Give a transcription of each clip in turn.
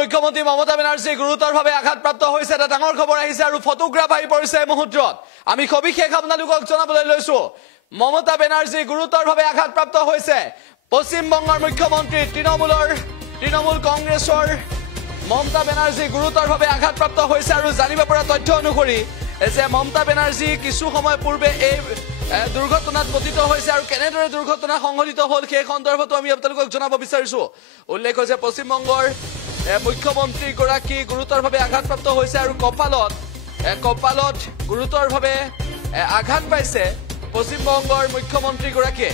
মুখ্যমন্ত্ৰী মমতা বেনাৰ্জী গুৰুতৰভাৱে আঘাতপ্ৰাপ্ত হৈছে এটা ডাঙৰ খবৰ আহিছে আৰু ফটোগ্ৰাফ আহি পৰিছে এই মুহূৰ্তত আমি সবিশেষ আপোনালোকক জনাবলৈ লৈছো মমতা বেনাৰ্জী গুৰুতৰভাৱে আঘাতপ্ৰাপ্ত হৈছে পশ্চিম বংগৰ মুখ্যমন্ত্ৰী তৃণমূল কংগ্ৰেছৰ মমতা বেনাৰ্জী গুৰুতৰভাৱে আঘাতপ্ৰাপ্ত হৈছে আৰু জানিব পৰা তথ্য অনুসৰি যে মমতা বেনাৰ্জী কিছু সময় পূৰ্বে এই দুৰ্ঘটনাত পতিত হৈছে আৰু কেনেদৰে দুৰ্ঘটনা সংঘটিত হ'ল সেই সন্দৰ্ভতো আমি আপোনালোকক জনাব বিচাৰিছো উল্লেখ হৈছে পশ্চিম বংগৰ মুখ্যমন্ত্ৰী গৰাকী গুৰুতৰভাৱে আঘাতপ্ৰাপ্ত হৈছে আৰু কপালত গুৰুতৰভাৱে আঘাত পাইছে পশ্চিম বংগৰ মুখ্যমন্ত্ৰী গৰাকীয়ে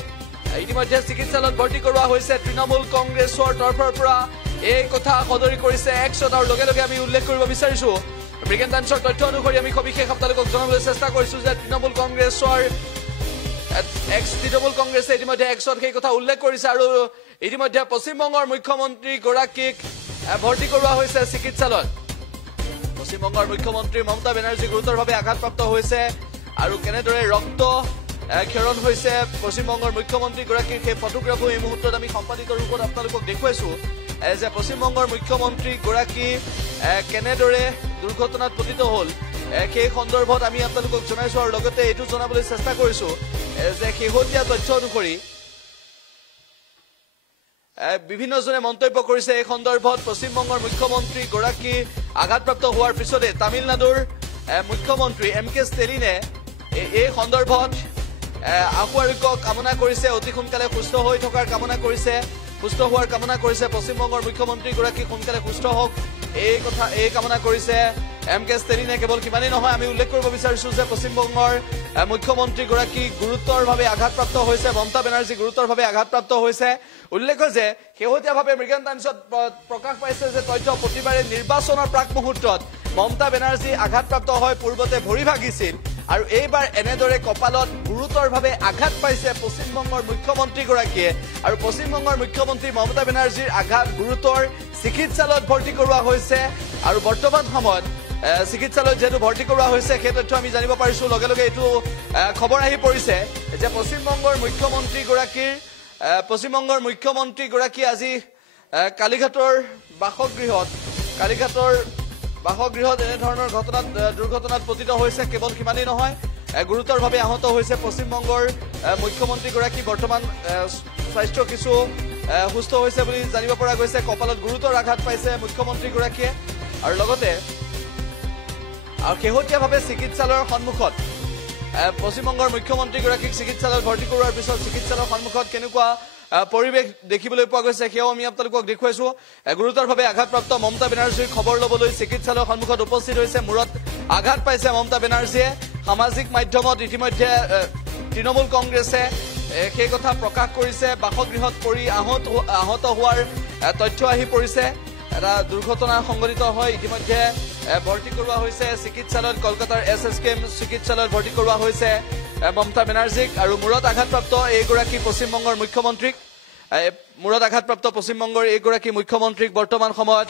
ইতিমধ্যে চিকিৎসালয়ত ভৰ্তি কৰোৱা হৈছে তৃণমূল কংগ্ৰেছৰ তৰফৰ পৰা এই কথা সদৰি কৰিছে এক্সত আৰু লগে লগে আমি উল্লেখ কৰিব বিচাৰিছো ব্ৰিগেড টাইমছৰ তথ্য অনুসৰি আমি সবিশেষ আপোনালোকক জনাবলৈ চেষ্টা কৰিছো যে তৃণমূল কংগ্ৰেছে ইতিমধ্যে এক্সত সেই কথা উল্লেখ কৰিছে আৰু ইতিমধ্যে পশ্চিম বংগৰ মুখ্যমন্ত্ৰী গৰাকীক ভৰ্তি কৰোৱা হৈছে চিকিৎসালয়ত পশ্চিম বংগৰ মুখ্যমন্ত্ৰী মমতা বেনাৰ্জী গুৰুতৰভাৱে আঘাতপ্ৰাপ্ত হৈছে আৰু কেনেদৰে ৰক্ত ক্ষৰণ হৈছে পশ্চিম বংগৰ মুখ্যমন্ত্ৰী গৰাকীৰ সেই ফটোগ্ৰাফো এই মুহূৰ্তত আমি সম্পাদিত ৰূপত আপোনালোকক দেখুৱাইছো যে পশ্চিম বংগৰ মুখ্যমন্ত্ৰী গৰাকী কেনেদৰে দুৰ্ঘটনাত পতিত হ'ল সেই সন্দৰ্ভত আমি আপোনালোকক জনাইছো আৰু লগতে এইটো জনাবলৈ চেষ্টা কৰিছো যে শেহতীয়া তথ্য অনুসৰি বিভিন্নজনে মন্তব্য কৰিছে এই সন্দৰ্ভত পশ্চিম বংগৰ মুখ্যমন্ত্ৰী গৰাকী আঘাতপ্ৰাপ্ত হোৱাৰ পিছতে তামিলনাডুৰ মুখ্যমন্ত্ৰী এম কে ষ্টেলিনে এই সন্দৰ্ভত আশু কামনা কৰিছে অতি সোনকালে সুস্থ হৈ থকাৰ কামনা কৰিছে সুস্থ হোৱাৰ কামনা কৰিছে পশ্চিম বংগৰ মুখ্যমন্ত্ৰী গৰাকী সোনকালে সুস্থ হওক এই কামনা কৰিছে এম কে ষ্টেলিনে কেৱল কিমানেই নহয় আমি উল্লেখ কৰিব বিচাৰিছো যে পশ্চিম বংগৰ মুখ্যমন্ত্ৰী গৰাকী গুৰুতৰভাৱে আঘাতপ্ৰাপ্ত হৈছে মমতা বেনাৰ্জী গুৰুতৰভাৱে আঘাতপ্ৰাপ্ত হৈছে উল্লেখ যে শেহতীয়াভাৱে ব্ৰিগেড টাইমছত প্ৰকাশ পাইছে যে তথ্য প্ৰতিবাৰে নিৰ্বাচনৰ প্ৰাক মুহূৰ্তত মমতা বেনাৰ্জী আঘাতপ্ৰাপ্ত হৈ পূৰ্বতে ভৰি ভাগিছিল আৰু এইবাৰ এনেদৰে কপালত গুৰুতৰভাৱে আঘাত পাইছে পশ্চিম বংগৰ মুখ্যমন্ত্ৰী গৰাকীয়ে আৰু পশ্চিম বংগৰ মুখ্যমন্ত্ৰী মমতা বেনাৰ্জীৰ আঘাত গুৰুতৰ চিকিৎসালয়ত ভৰ্তি কৰোৱা হৈছে আৰু বৰ্তমান সময়ত চিকিৎসালয়ত যেহেতু ভৰ্তি কৰোৱা হৈছে সেই তথ্য আমি জানিব পাৰিছো লগে লগে এইটো খবৰ আহি পৰিছে যে পশ্চিম বংগৰ মুখ্যমন্ত্ৰী গৰাকী আজি কালিঘাটৰ বাসগৃহত এনেধৰণৰ দুৰ্ঘটনাত পতিত হৈছে কেৱল সিমানেই নহয় গুৰুতৰভাৱে আহত হৈছে পশ্চিম বংগৰ মুখ্যমন্ত্ৰী গৰাকী বৰ্তমান স্বাস্থ্য কিছু সুস্থ হৈছে বুলি জানিব পৰা গৈছে কপালত গুৰুতৰ আঘাত পাইছে মুখ্যমন্ত্ৰী গৰাকীয়ে আৰু লগতে শেহতীয়াভাৱে চিকিৎসালয়ৰ সন্মুখত পশ্চিম বংগৰ মুখ্যমন্ত্ৰী গৰাকীক চিকিৎসালয়ত ভৰ্তি কৰোৱাৰ পিছত চিকিৎসালয়ৰ সন্মুখত কেনেকুৱা পৰিৱেশ দেখিবলৈ পোৱা গৈছে সেয়াও আমি আপোনালোকক দেখুৱাইছো গুৰুতৰভাৱে আঘাতপ্ৰাপ্ত মমতা বেনাৰ্জীৰ খবৰ ল'বলৈ চিকিৎসালয়ৰ সন্মুখত উপস্থিত হৈছে মূৰত আঘাত পাইছে মমতা বেনাৰ্জীয়ে সামাজিক মাধ্যমত ইতিমধ্যে তৃণমূল কংগ্ৰেছে সেই কথা প্ৰকাশ কৰিছে বাসগৃহত পৰি আহত হোৱাৰ তথ্য আহি পৰিছে এটা দুৰ্ঘটনা সংঘটিত হয় ইতিমধ্যে ভৰ্তি কৰোৱা হৈছে চিকিৎসালয়ত কলকাতাৰ SSKM চিকিৎসালয়ত ভৰ্তি কৰোৱা হৈছে মমতা বেনাৰ্জীক আৰু মূৰত আঘাতপ্ৰাপ্ত এইগৰাকী পশ্চিম বংগৰ মুখ্যমন্ত্ৰীক বৰ্তমান সময়ত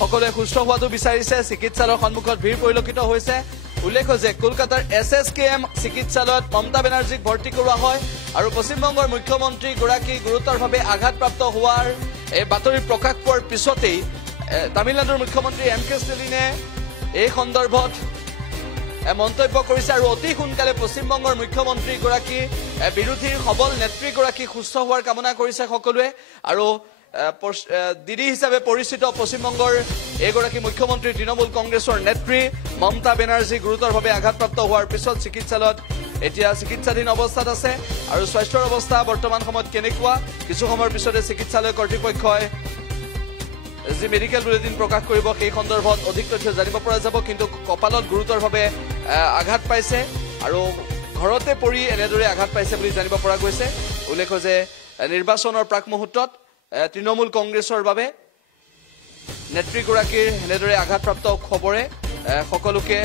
সকলোৱে সুস্থ হোৱাটো বিচাৰিছে চিকিৎসালয়ৰ সন্মুখত ভিৰ পৰিলক্ষিত হৈছে উল্লেখ যে কলকাতাৰ SSKM চিকিৎসালয়ত মমতা বেনাৰ্জীক ভৰ্তি কৰোৱা হয় আৰু পশ্চিম বংগৰ মুখ্যমন্ত্ৰী গৰাকী গুৰুতৰভাৱে আঘাতপ্ৰাপ্ত হোৱাৰ এই বাতৰি প্ৰকাশ পোৱাৰ পিছতেই তামিলনাডুৰ মুখ্যমন্ত্ৰী এম কে ষ্টেলিনে এই সন্দৰ্ভত মন্তব্য কৰিছে আৰু অতি সোনকালে পশ্চিম বংগৰ মুখ্যমন্ত্ৰী গৰাকী বিৰোধীৰ সবল নেত্ৰী গৰাকী সুস্থ হোৱাৰ কামনা কৰিছে সকলোৱে আৰু দিদি হিচাপে পৰিচিত পশ্চিম বংগৰ এইগৰাকী মুখ্যমন্ত্ৰী তৃণমূল কংগ্ৰেছৰ নেত্ৰী মমতা বেনাৰ্জী গুৰুতৰভাৱে আঘাতপ্ৰাপ্ত হোৱাৰ পিছত চিকিৎসালয়ত এতিয়া চিকিৎসাধীন অৱস্থাত আছে আৰু স্বাস্থ্যৰ অৱস্থা বৰ্তমান সময়ত কেনেকুৱা কিছু সময়ৰ পিছতে চিকিৎসালয় কৰ্তৃপক্ষই যি মেডিকেল বুলেটিন প্ৰকাশ কৰিব সেই সন্দৰ্ভত অধিক তথ্য জানিব পৰা যাব কিন্তু কপালত গুৰুতৰভাৱে আঘাত পাইছে আৰু ঘৰতে পৰি এনেদৰে আঘাত পাইছে বুলি জানিব পৰা গৈছে উল্লেখ যে নিৰ্বাচনৰ প্ৰাক মুহূৰ্তত তৃণমূল কংগ্ৰেছৰ বাবে নেত্ৰীগৰাকীৰ এনেদৰে আঘাতপ্ৰাপ্ত খবৰে সকলোকে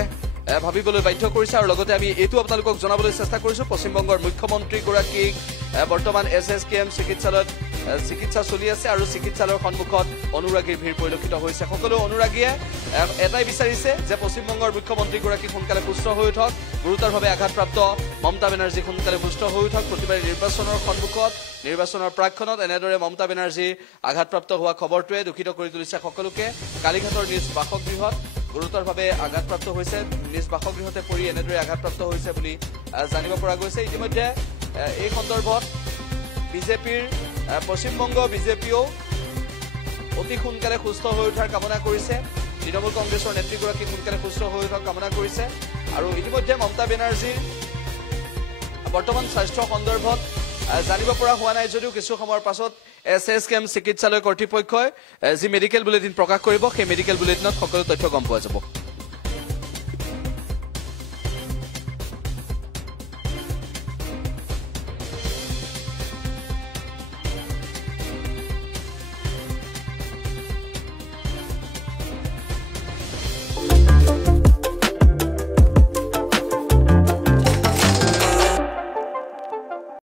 ভাবিবলৈ বাধ্য কৰিছে আৰু লগতে আমি এইটো আপোনালোকক জনাবলৈ চেষ্টা কৰিছো পশ্চিম বংগৰ মুখ্যমন্ত্ৰী গৰাকীক বৰ্তমান SSKM চিকিৎসালয়ত চিকিৎসা চলি আছে আৰু চিকিৎসালয়ৰ সন্মুখত অনুৰাগীৰ ভিৰ পৰিলক্ষিত হৈছে সকলো অনুৰাগীয়ে এটাই বিচাৰিছে যে পশ্চিমবংগৰ মুখ্যমন্ত্ৰীগৰাকী সোনকালে সুস্থ হৈ উঠক গুৰুতৰভাৱে আঘাতপ্ৰাপ্ত মমতা বেনাৰ্জী সোনকালে সুস্থ হৈ উঠক প্ৰতিবাৰে নিৰ্বাচনৰ সন্মুখত নিৰ্বাচনৰ প্ৰাক্ষণত এনেদৰে মমতা বেনাৰ্জী আঘাতপ্ৰাপ্ত হোৱা খবৰটোৱে দুখিত কৰি তুলিছে সকলোকে কালীঘাটৰ নিজ বাসগৃহত গুৰুতৰভাৱে আঘাতপ্ৰাপ্ত হৈছে নিজ বাসগৃহতে পৰি এনেদৰে আঘাতপ্ৰাপ্ত হৈছে বুলি জানিব পৰা গৈছে ইতিমধ্যে এই সন্দৰ্ভত বিজেপিৰ পশ্চিমবংগ বিজেপিও অতি সোনকালে সুস্থ হৈ উঠাৰ কামনা কৰিছে তৃণমূল কংগ্ৰেছৰ নেত্ৰীগৰাকী সোনকালে সুস্থ হৈ উঠাৰ কামনা কৰিছে আৰু ইতিমধ্যে মমতা বেনাৰ্জীৰ বৰ্তমান স্বাস্থ্য সন্দৰ্ভত জানিব পৰা হোৱা নাই যদিও কিছু সময়ৰ পাছত SSKM চিকিৎসালয় কৰ্তৃপক্ষই যি মেডিকেল বুলেটিন প্ৰকাশ কৰিব সেই মেডিকেল বুলেটিনত সকলো তথ্য গম পোৱা যাব